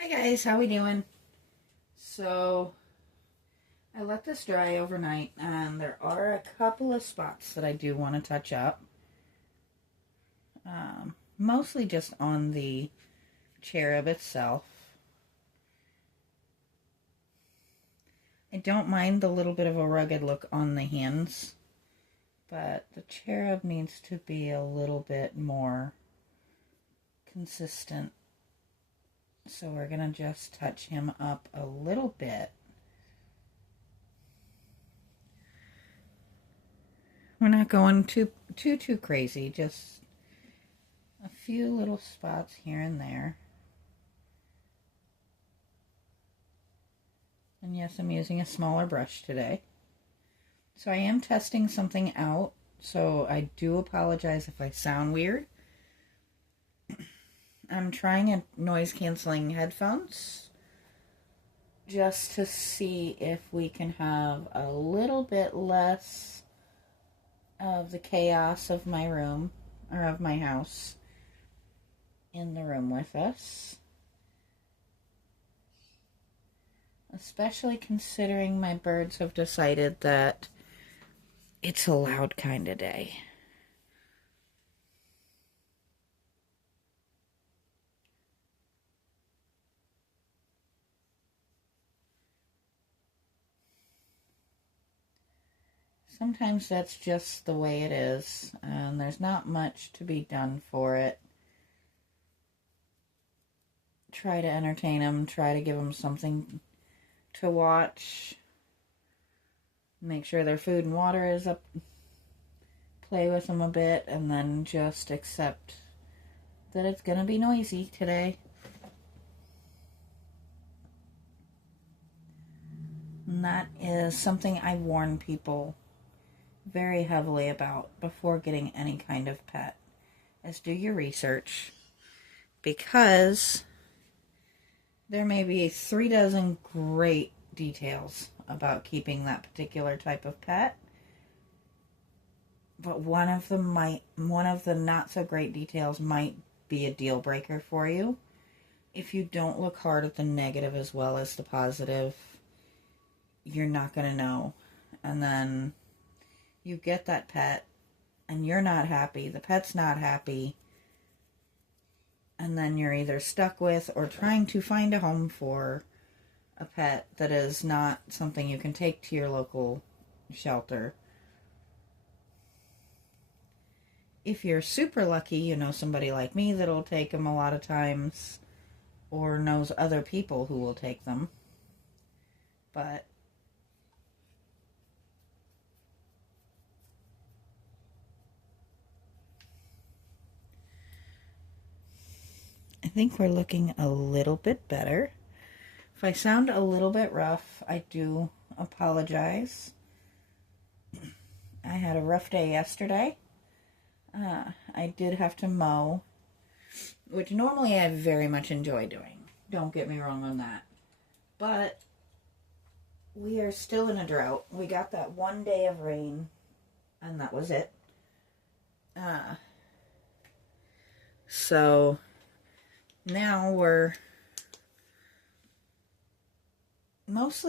Hi guys, how we doing? So I let this dry overnight and there are a couple of spots that I do want to touch up. Mostly just on the cherub itself. I don't mind the little bit of a rugged look on the hands, but the cherub needs to be a little bit more consistent. So we're going to just touch him up a little bit. We're not going too crazy, just a few little spots here and there. And yes, I'm using a smaller brush today. So I am testing something out, so I do apologize if I sound weird. I'm trying a noise canceling headphones just to see if we can have a little bit less of the chaos of my room, or of my house, in the room with us. Especially considering my birds have decided that it's a loud kind of day. Sometimes that's just the way it is, and there's not much to be done for it. Try to entertain them, try to give them something to watch, make sure their food and water is up, play with them a bit, and then just accept that it's going to be noisy today. And that is something I warn people very heavily about before getting any kind of pet, is do your research, because there may be 3 dozen great details about keeping that particular type of pet, but one of the not so great details might be a deal breaker for you. If you don't look hard at the negative as well as the positive, you're not going to know. And then you get that pet and you're not happy, the pet's not happy, and then you're either stuck with or trying to find a home for a pet that is not something you can take to your local shelter. If you're super lucky, you know somebody like me that'll take them a lot of times, or knows other people who will take them. But I think we're looking a little bit better. If I sound a little bit rough, I do apologize. I had a rough day yesterday. I did have to mow, which normally I very much enjoy doing. Don't get me wrong on that. But we are still in a drought. We got that one day of rain, and that was it. So now we're most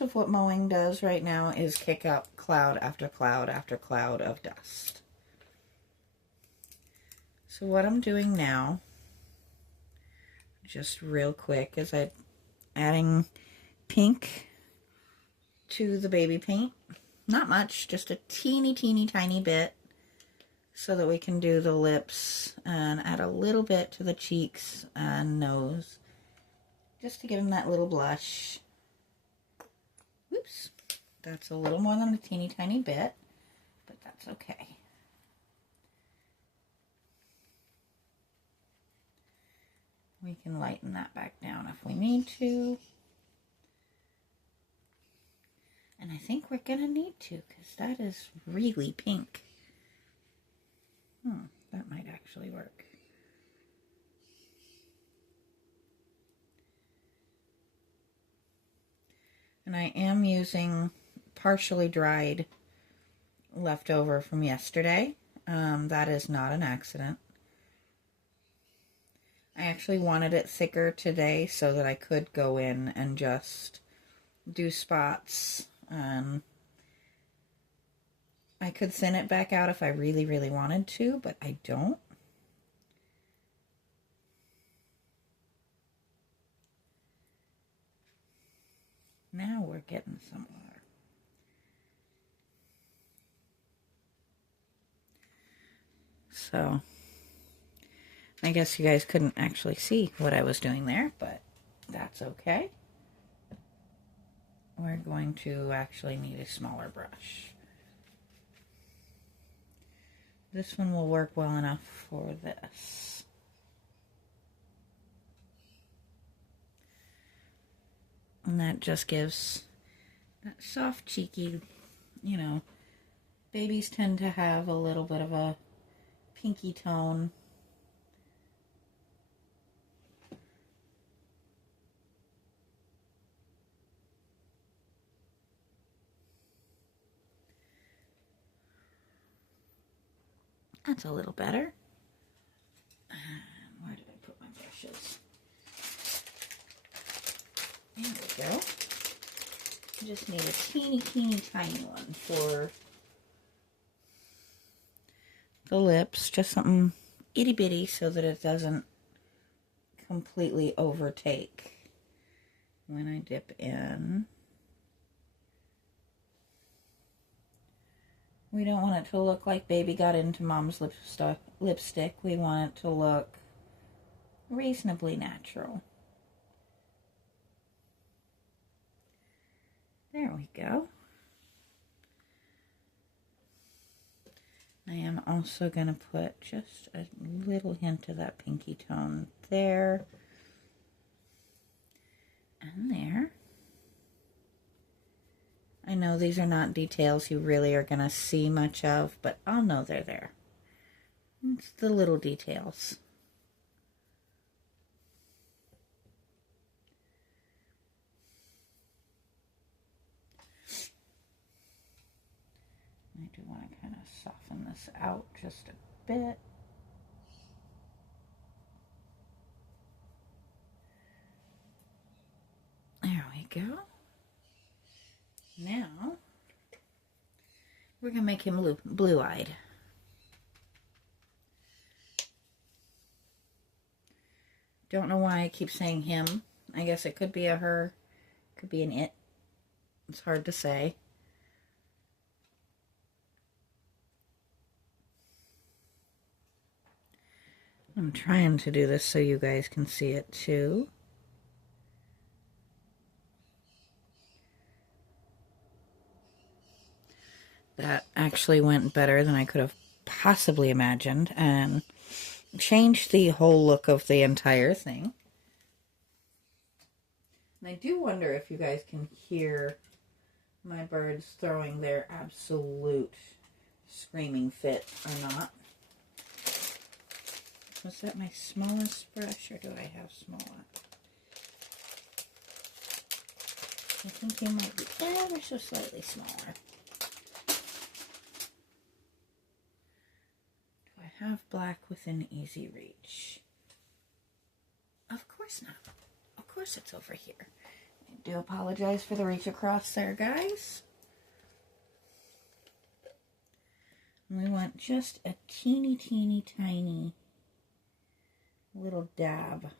of what mowing does right now is kick up cloud after cloud after cloud of dust. So what I'm doing now, just real quick, is I'm adding pink to the baby paint. Not much, just a teeny tiny bit, so that we can do the lips, and add a little bit to the cheeks and nose, just to give them that little blush. Whoops, that's a little more than a teeny tiny bit, but that's okay. We can lighten that back down if we need to. And I think we're going to need to, because that is really pink. That might actually work. And I am using partially dried leftover from yesterday. That is not an accident. I actually wanted it thicker today so that I could go in and just do spots. I could thin it back out if I really, really wanted to, but I don't. Now we're getting somewhere. So, I guess you guys couldn't actually see what I was doing there, but that's okay. We're going to actually need a smaller brush. This one will work well enough for this. And that just gives that soft, cheeky, you know, babies tend to have a little bit of a pinky tone. That's a little better. Where did I put my brushes? There we go. I just need a teeny, teeny, tiny one for the lips. Just something itty bitty so that it doesn't completely overtake when I dip in. We don't want it to look like baby got into mom's lipstick. We want it to look reasonably natural. There we go. I am also going to put just a little hint of that pinky tone there and there. I know these are not details you really are going to see much of, but I'll know they're there. It's the little details. I do want to kind of soften this out just a bit. There we go. Now, we're going to make him blue-eyed. Don't know why I keep saying him. I guess it could be a her, could be an it. It's hard to say. I'm trying to do this so you guys can see it too. That actually went better than I could have possibly imagined and changed the whole look of the entire thing. And I do wonder if you guys can hear my birds throwing their absolute screaming fit or not. Was that my smallest brush, or do I have smaller? I think you might be ever so slightly smaller. Do I have black within easy reach? Of course not. Of course it's over here. I do apologize for the reach across there, guys. We want just a teeny, teeny, tiny little dab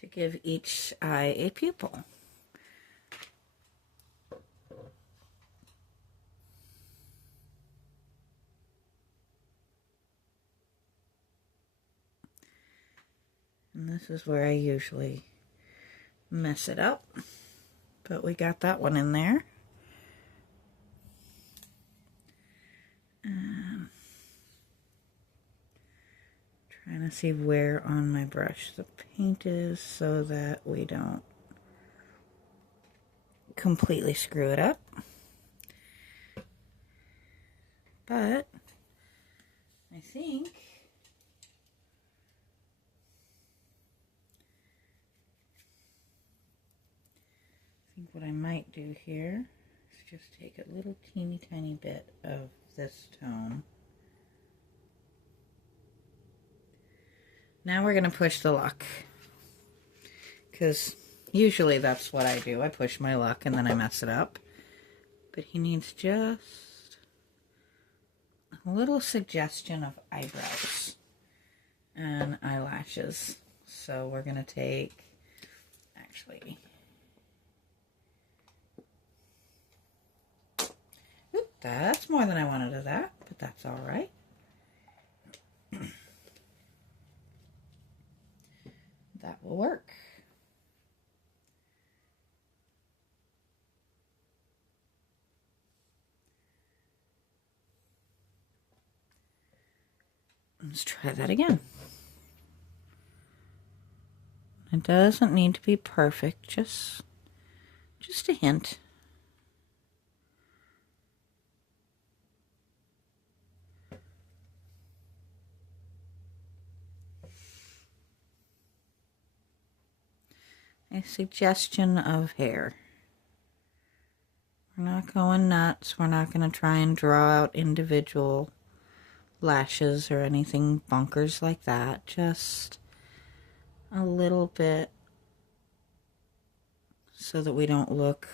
to give each eye a pupil. And this is where I usually mess it up, but we got that one in there. Trying to see where on my brush the paint is so that we don't completely screw it up. But I think what I might do here is just take a little teeny tiny bit of this tone Now we're going to push the luck. Because usually that's what I do. I push my luck and then I mess it up. But he needs just a little suggestion of eyebrows and eyelashes. So we're going to take, actually, oop, that's more than I wanted of that, but that's all right. That will work. Let's try that again. It doesn't need to be perfect, just a hint. A suggestion of hair. We're not going nuts. We're not going to try and draw out individual lashes or anything bonkers like that. Just a little bit so that we don't look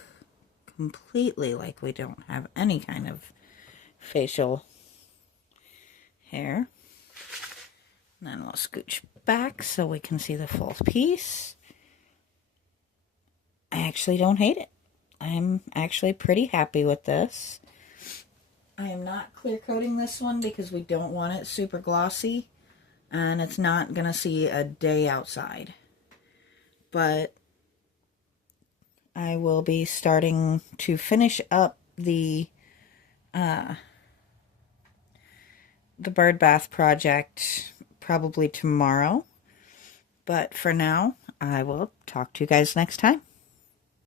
completely like we don't have any kind of facial hair. And then we'll scooch back so we can see the full piece. I actually don't hate it. I'm actually pretty happy with this. I am not clear coating this one because we don't want it super glossy and it's not going to see a day outside. But I will be starting to finish up the bird bath project probably tomorrow. But for now, I will talk to you guys next time.